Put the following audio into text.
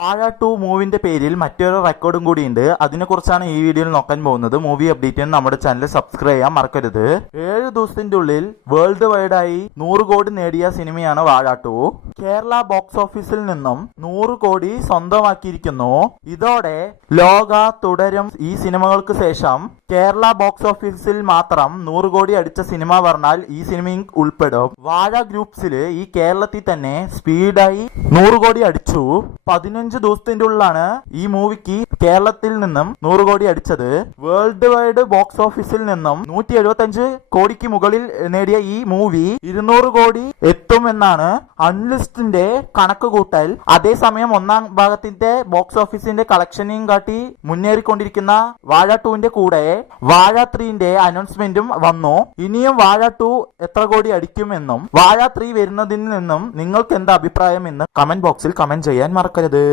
വാഴ 2 മൂവിന്റെ പേരിൽ മറ്റൊരു റെക്കോർഡും കൂടിയുണ്ട്. അതിനെക്കുറിച്ചാണ് ഈ വീഡിയോയിൽ നോക്കാൻ പോകുന്നത്. മൂവി അപ്ഡേറ്റ് ചെയ്യാൻ നമ്മുടെ ചാനൽ സബ്സ്ക്രൈബ് ചെയ്യാൻ മറക്കരുത്. 7 ദിവസത്തിന്റെ ഉള്ളിൽ വേൾഡ് വൈഡ് ആയി 100 കോടി നേടിയ സിനിമയാണ് വാഴ 2. കേരള ബോക്സ് ഓഫീസിൽ നിന്നും 100 കോടി സ്വന്തമാക്കിയിരിക്കുന്നു. ഇതോടെ ലോക തുടരും ഈ സിനിമകൾക്ക് ശേഷം കേരള ബോക്സ് ഓഫീസിൽ മാത്രം 100 കോടി അടിച്ച സിനിമ പറഞ്ഞാൽ ഈ സിനിമയും ഉൾപ്പെടും. വാഴ ഗ്രൂപ്പ്സില് ഈ കേരളത്തിൽ തന്നെ സ്പീഡായി 100 കോടി അടിച്ചു. 15 ദിവസത്തിന്റെ ഉള്ളിലാണ് ഈ മൂവിക്ക് കേരളത്തിൽ നിന്നും 100 കോടി അടിച്ചത്. വേൾഡ് വൈഡ് ബോക്സ് ഓഫീസിൽ നിന്നും 175 കോടിക്ക് മുകളിൽ നേടിയ ഈ മൂവി 200 കോടി എത്തുമെന്നാണ് അൺലിസ്റ്റിന്റെ കണക്ക് കൂട്ടൽ. അതേസമയം ഒന്നാം ഭാഗത്തിന്റെ ബോക്സ് ഓഫീസിന്റെ കളക്ഷനെയും കാട്ടി മുന്നേറിക്കൊണ്ടിരിക്കുന്ന വാഴ 2ന്റെ കൂടെ വാഴ 3ന്റെ അനൗൺസ്മെന്റും വന്നു. ഇനിയും വാഴ 2 എത്ര കോടി അടിക്കുമെന്നും വാഴ 3 വരുന്നതിൽ നിന്നും നിങ്ങൾക്ക് എന്താ അഭിപ്രായം എന്ന് കമന്റ് ബോക്സിൽ കമന്റ് ചെയ്യാൻ മറക്കരുത്.